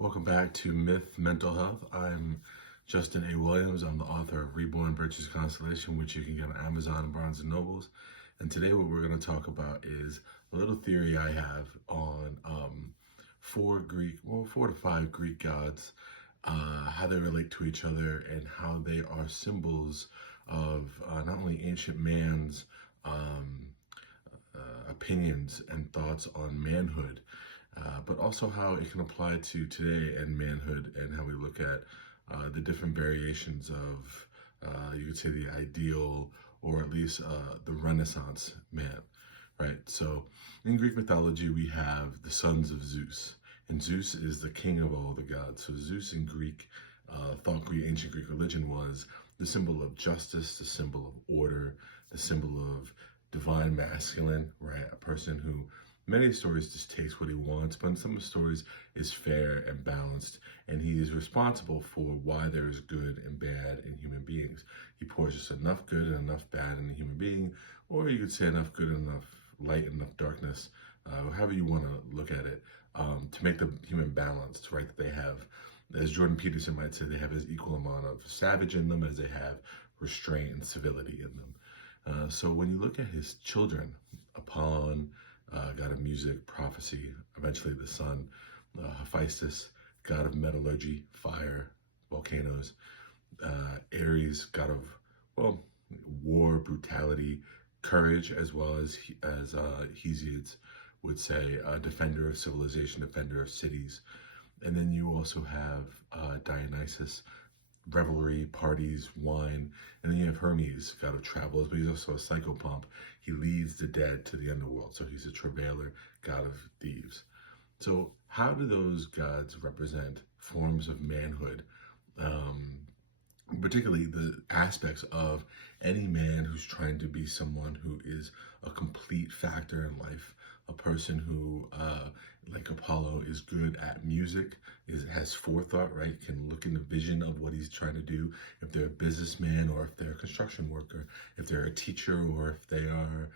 Welcome back to Myth Mental Health. I'm Justin A.Williams. I'm the author of Reborn Virtues Constellation, which you can get on Amazon and Barnes & Nobles. And today what we're going to talk about is a little theory I have on four to five Greek gods, how they relate to each other, and how they are symbols of not only ancient man's opinions and thoughts on manhood, but also how it can apply to today and manhood, and how we look at the different variations of, you could say, the ideal, or at least the Renaissance man, right? So in Greek mythology, we have the sons of Zeus, and Zeus is the king of all the gods. So Zeus in Greek thought, ancient Greek religion, was the symbol of justice, the symbol of order, the symbol of divine masculine, right? A person who, many stories, just takes what he wants, but in some stories is fair and balanced, and he is responsible for why there is good and bad in human beings. He pours just enough good and enough bad in a human being, or you could say enough good and enough light and enough darkness, however you want to look at it, to make the human balanced, right? That they have, as Jordan Peterson might say, they have as equal amount of savage in them as they have restraint and civility in them. So when you look at his children, Apollon, god of music, prophecy, eventually the sun, Hephaestus, god of metallurgy, fire, volcanoes, Ares, god of, well, war, brutality, courage, as well as Hesiod would say, defender of civilization, defender of cities. And then you also have Dionysus, revelry, parties, wine. And then you have Hermes, god of travels, but he's also a psychopomp. He leads the dead to the underworld, so he's a travailer, god of thieves. So how do those gods represent forms of manhood, particularly the aspects of any man who's trying to be someone who is a complete factor in life, a person who, like Apollo, is good at music, has forethought, right? Can look in the vision of what he's trying to do. If they're a businessman, or if they're a construction worker, if they're a teacher, or if they are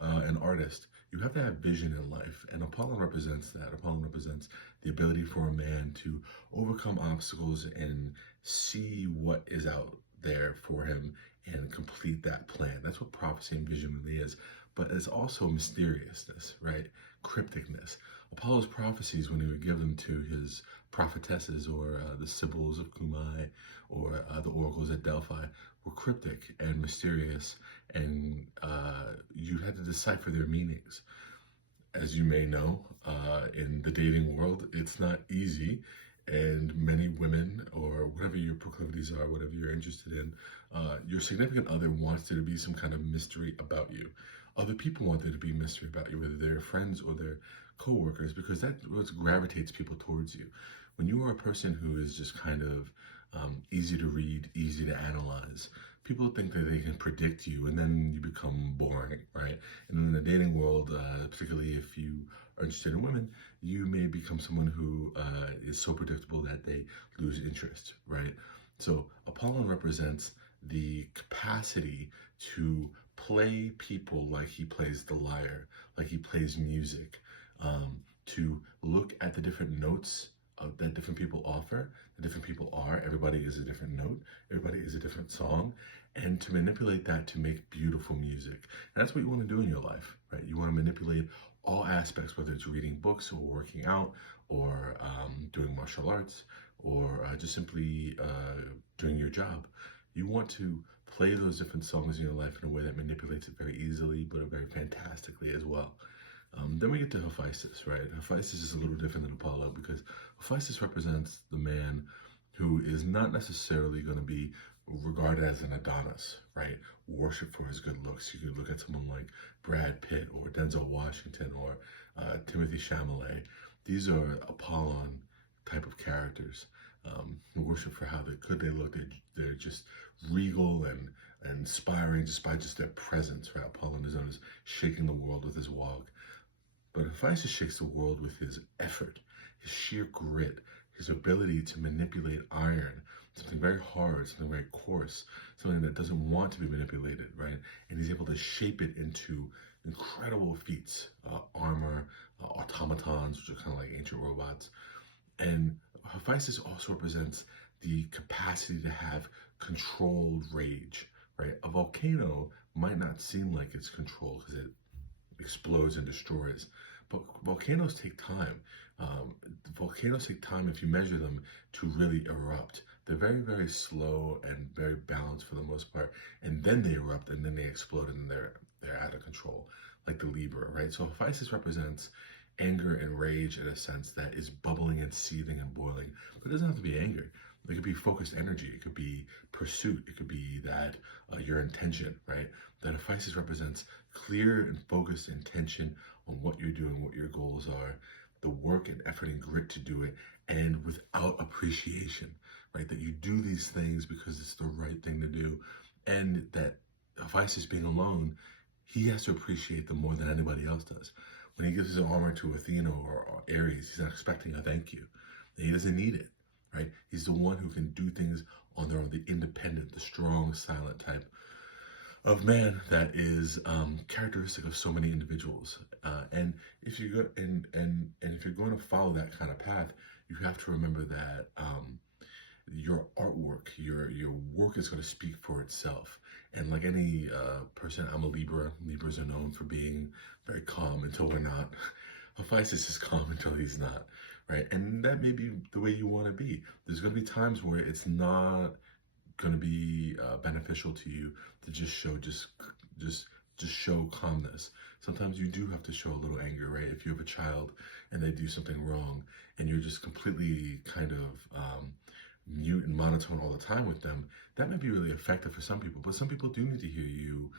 an artist, you have to have vision in life. And Apollo represents that. Apollo represents the ability for a man to overcome obstacles and see what is out there for him and complete that plan. That's what prophecy and vision really is. But it's also mysteriousness, right? Crypticness. Apollo's prophecies, when he would give them to his prophetesses, or the Sibyls of Cumae, or the oracles at Delphi, were cryptic and mysterious, and you had to decipher their meanings. As you may know, in the dating world, it's not easy, and many women, or whatever your proclivities are, whatever you're interested in, your significant other wants there to be some kind of mystery about you. Other people want there to be mystery about you, whether they're friends or they're co-workers, because that's what gravitates people towards you. When you are a person who is just kind of easy to read, easy to analyze, people think that they can predict you, and then you become boring, right? And in the dating world, particularly if you are interested in women, you may become someone who is so predictable that they lose interest, right? So Apollon represents the capacity to play people like he plays the lyre, like he plays music, to look at the different notes that different people offer, that different people are. Everybody is a different note, everybody is a different song, and to manipulate that to make beautiful music. And that's what you want to do in your life, right? You want to manipulate all aspects, whether it's reading books, or working out, or doing martial arts, or just simply doing your job. You want to play those different songs in your life in a way that manipulates it very easily, but very fantastically as well. Then we get to Hephaestus, right? Hephaestus is a little different than Apollo, because Hephaestus represents the man who is not necessarily going to be regarded as an Adonis, right? Worship for his good looks. You could look at someone like Brad Pitt, or Denzel Washington, or Timothy Chalamet. These are Apollon type of characters, who worship for how good they look. They're just regal and inspiring just by just their presence, right? Apollon is known as shaking the world with his walk. But Hephaestus shakes the world with his effort, his sheer grit, his ability to manipulate iron, something very hard, something very coarse, something that doesn't want to be manipulated, right? And he's able to shape it into incredible feats, armor, automatons, which are kind of like ancient robots. And Hephaestus also represents the capacity to have controlled rage, right? A volcano might not seem like it's controlled because it explodes and destroys, but volcanoes take time. Volcanoes take time, if you measure them, to really erupt. They're very, very slow and very balanced for the most part, and then they erupt and then they explode and they're out of control, like the Libra, right? So Hephaestus represents anger and rage in a sense that is bubbling and seething and boiling. But it doesn't have to be anger. It could be focused energy. It could be pursuit. It could be that your intention, right? That Hephaestus represents clear and focused intention on what you're doing, what your goals are, the work and effort and grit to do it, and without appreciation, right? That you do these things because it's the right thing to do, and that Hephaestus being alone, he has to appreciate them more than anybody else does. When he gives his armor to Athena or Ares, he's not expecting a thank you. He doesn't need it, right? He's the one who can do things on their own, the independent, the strong, silent type of man that is characteristic of so many individuals. And if you go and if you're going to follow that kind of path, you have to remember that your artwork, your work is going to speak for itself. And like any person, I'm a Libra. Libras are known for being very calm until we're not. Hephaestus is calm until he's not, right? And that may be the way you want to be. There's going to be times where it's not going to be beneficial to you to just show calmness. Sometimes you do have to show a little anger, right? If you have a child and they do something wrong and you're just completely kind of mute and monotone all the time with them, that may be really effective for some people, but some people do need to hear you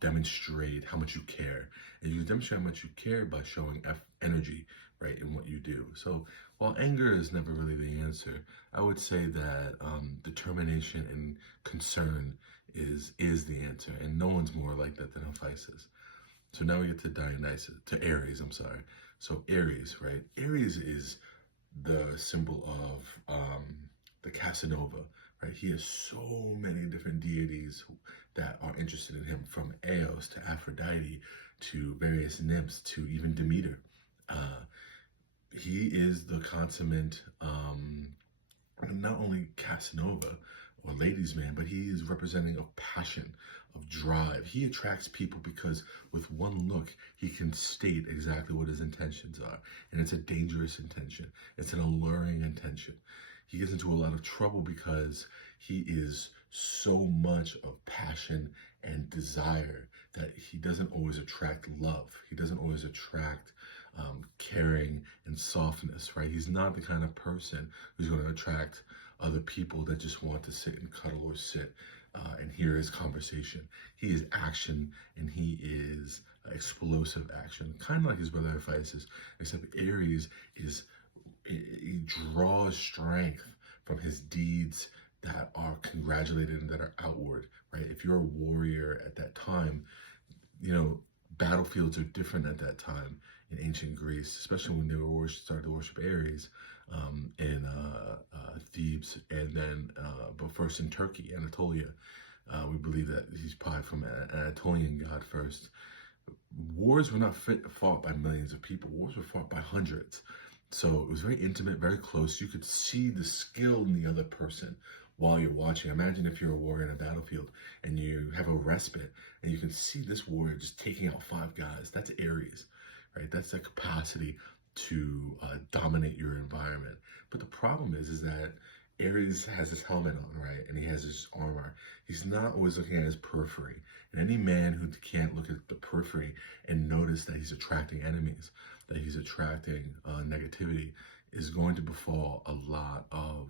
demonstrate how much you care. And you demonstrate how much you care by showing energy, right, in what you do. So while anger is never really the answer, I would say that determination and concern is the answer, and no one's more like that than Hephaestus. So now we get to Ares, I'm sorry. So Ares, right? Ares is the symbol of the Casanova, right? He has so many different deities that are interested in him, from Eos to Aphrodite to various nymphs to even Demeter. He is the consummate, not only Casanova or ladies' man, but he is representing of passion, of drive. He attracts people because with one look, he can state exactly what his intentions are. And it's a dangerous intention. It's an alluring intention. He gets into a lot of trouble because he is so much of passion and desire that he doesn't always attract love. He doesn't always attract caring and softness, right? He's not the kind of person who's going to attract other people that just want to sit and cuddle or sit and hear his conversation. He is action, and he is explosive action, kind of like his brother Hephaestus, except Ares he draws strength from his deeds that are congratulated and that are outward, right? If you're a warrior at that time, battlefields are different at that time in ancient Greece, especially when they started to worship Ares in Thebes, and then but first in Turkey, Anatolia. We believe that he's probably from an Anatolian god first. Wars were not fought by millions of people. Wars were fought by hundreds. So it was very intimate, very close. You could see the skill in the other person while you're watching. Imagine if you're a warrior in a battlefield and you have a respite and you can see this warrior just taking out 5 guys. That's Ares, right? That's the capacity to dominate your environment. But the problem is that Ares has his helmet on, right? And he has his armor. He's not always looking at his periphery. And any man who can't look at the periphery and notice that he's attracting enemies, that he's attracting negativity, is going to befall a lot of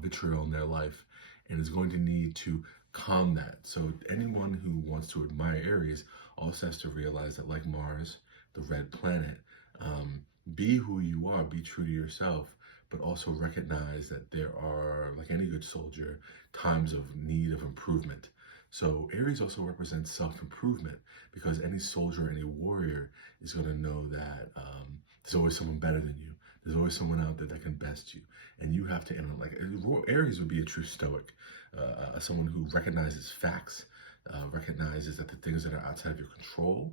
vitriol in their life, and is going to need to calm that. So anyone who wants to admire Ares also has to realize that, like Mars, the red planet, be who you are, be true to yourself, but also recognize that there are, like any good soldier, times of need of improvement. So Ares also represents self-improvement, because any soldier, any warrior is going to know that there's always someone better than you. There's always someone out there that can best you. And you have to, like, Ares would be a true stoic, someone who recognizes facts, recognizes that the things that are outside of your control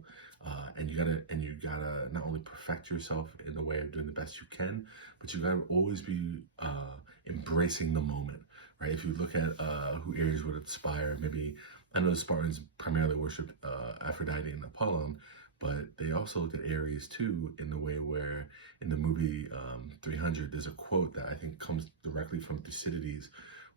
And you gotta not only perfect yourself in the way of doing the best you can, but you gotta always be embracing the moment, right? If you look at who Ares would inspire, maybe I know the Spartans primarily worshipped Aphrodite and Apollon, but they also looked at Ares too, in the way where in the movie 300, there's a quote that I think comes directly from Thucydides,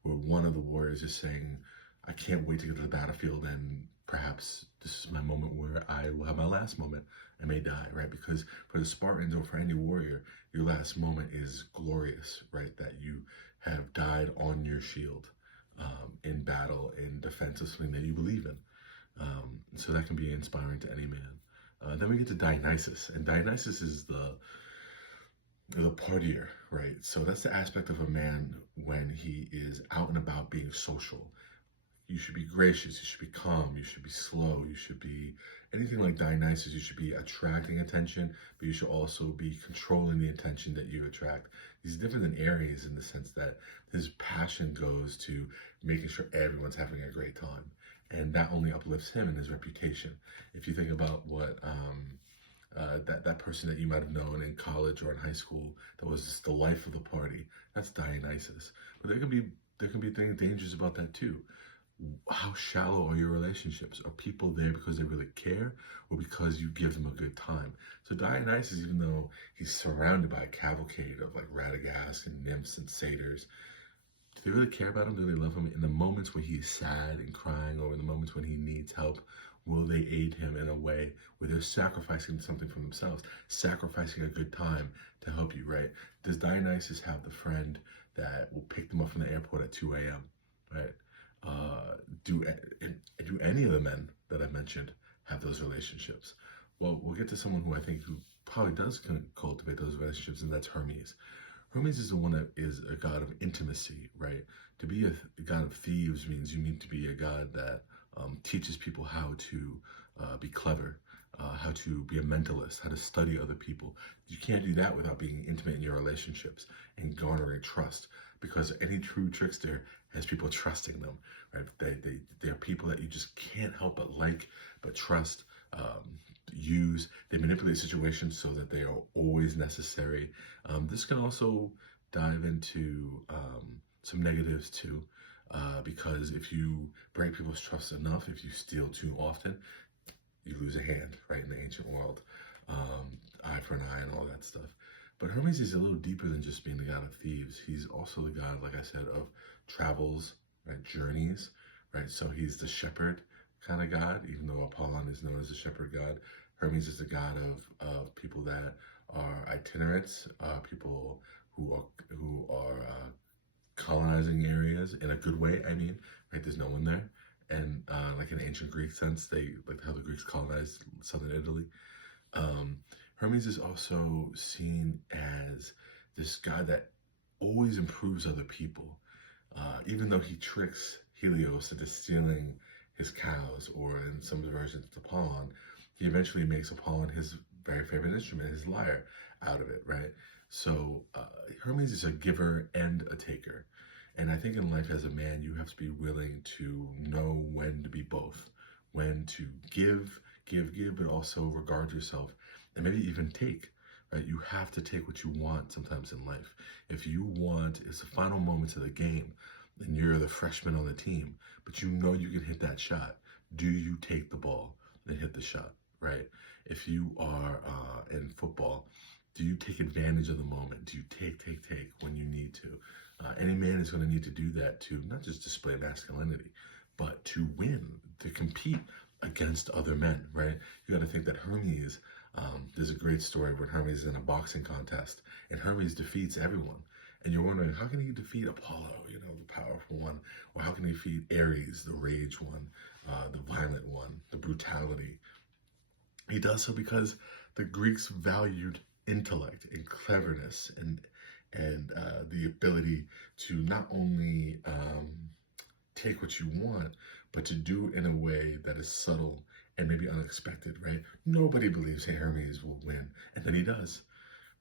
where one of the warriors is saying, I can't wait to get to the battlefield, and perhaps this is my moment where I will have my last moment. I may die, right? Because for the Spartans or for any warrior, your last moment is glorious, right? That you have died on your shield in battle, in defense of something that you believe in. So that can be inspiring to any man. Then we get to Dionysus, and Dionysus is the partier, right? So that's the aspect of a man when he is out and about being social. You should be gracious, you should be calm, you should be slow, you should be anything like Dionysus. You should be attracting attention, but you should also be controlling the attention that you attract. He's different than Aries in the sense that his passion goes to making sure everyone's having a great time. And that only uplifts him and his reputation. If you think about what that person that you might have known in college or in high school that was just the life of the party, that's Dionysus. But there can be things dangerous about that too. How shallow are your relationships? Are people there because they really care or because you give them a good time? So Dionysus, even though he's surrounded by a cavalcade of like Radagast and nymphs and satyrs, do they really care about him? Do they love him? In the moments when he's sad and crying, or in the moments when he needs help, will they aid him in a way where they're sacrificing something from themselves, sacrificing a good time to help you, right? Does Dionysus have the friend that will pick them up from the airport at 2 a.m., right? Do any of the men that I mentioned have those relationships? Well, we'll get to someone who I think who probably does cultivate those relationships, and that's Hermes. Hermes is the one that is a god of intimacy, right? To be a god of thieves means you need to be a god that teaches people how to be clever, how to be a mentalist, how to study other people. You can't do that without being intimate in your relationships and garnering trust, because any true trickster has people trusting them, right? They're people that you just can't help but trust, use. They manipulate situations so that they are always necessary. This can also dive into some negatives too, because if you break people's trust enough, if you steal too often, you lose a hand, right, in the ancient world. Eye for an eye and all that stuff. But Hermes is a little deeper than just being the god of thieves. He's also the god, like I said, of travels, right, journeys, right? So he's the shepherd kind of god, even though Apollon is known as the shepherd god. Hermes is the god of people that are itinerants, people who are colonizing areas in a good way. I mean, right? There's no one there, and like in ancient Greek sense, they like how the Greeks colonized southern Italy. Hermes is also seen as this guy that always improves other people, even though he tricks Helios into stealing his cows, or in some versions Apollon, he eventually makes Apollon his very favorite instrument, his lyre, out of it, right? So Hermes is a giver and a taker. And I think in life as a man, you have to be willing to know when to be both, when to give, but also regard yourself, and maybe even take, right? You have to take what you want sometimes in life. If you want, it's the final moments of the game, and you're the freshman on the team, but you know you can hit that shot. Do you take the ball and hit the shot, right? If you are in football, do you take advantage of the moment? Do you take when you need to? Any man is going to need to do that to not just display masculinity, but to win, to compete against other men, right? You got to think that Hermes, there's a great story where Hermes is in a boxing contest and Hermes defeats everyone. And you're wondering, how can he defeat Apollo, the powerful one? Or how can he defeat Ares, the rage one, the violent one, the brutality? He does so because the Greeks valued intellect and cleverness and the ability to not only take what you want, but to do it in a way that is subtle and maybe unexpected, right? Nobody believes Hermes will win, and then he does,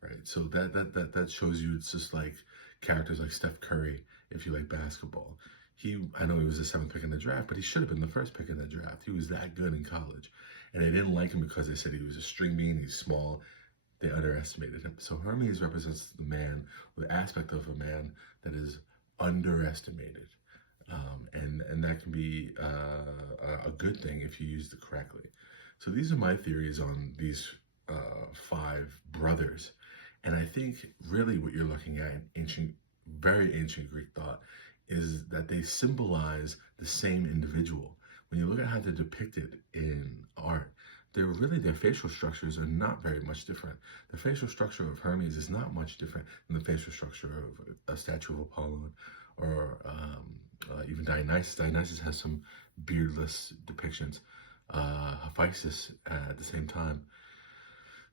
right? So that shows you it's just like characters like Steph Curry, if you like basketball. I know he was the 7th pick in the draft, but he should have been the 1st pick in the draft. He was that good in college. And they didn't like him because they said he was a string bean, he's small. They underestimated him. So Hermes represents the man, or the aspect of a man that is underestimated. And that can be a good thing if you use it correctly. So these are my theories on these five brothers. And I think really what you're looking at in ancient, very ancient Greek thought is that they symbolize the same individual. When you look at how they're depicted in art, their facial structures are not very much different. The facial structure of Hermes is not much different than the facial structure of a statue of Apollo or even Dionysus. Dionysus has some beardless depictions. Hephaestus at the same time.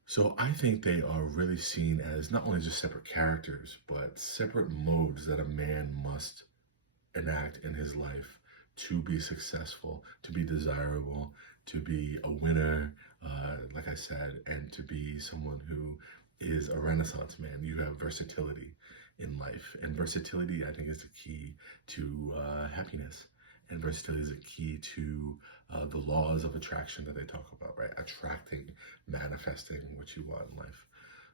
So I think they are really seen as not only just separate characters, but separate modes that a man must enact in his life to be successful, to be desirable, to be a winner, like I said, and to be someone who is a Renaissance man. You have versatility in life, and versatility, I think, is the key to happiness, and versatility is a key to the laws of attraction that they talk about, right? Attracting, manifesting what you want in life.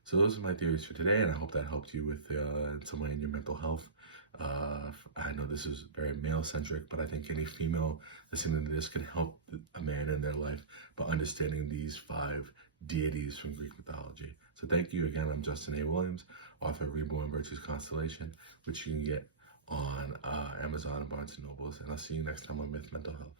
So those are my theories for today, and I hope that helped you with in some way in your mental health. I know this is very male-centric, but I think any female listening to this can help a man in their life by understanding these five deities from Greek mythology. So thank you again. I'm Justin A.Williams, author of Reborn Virtues Constellation, which you can get on Amazon and Barnes & Nobles. And I'll see you next time on Myth Mental Health.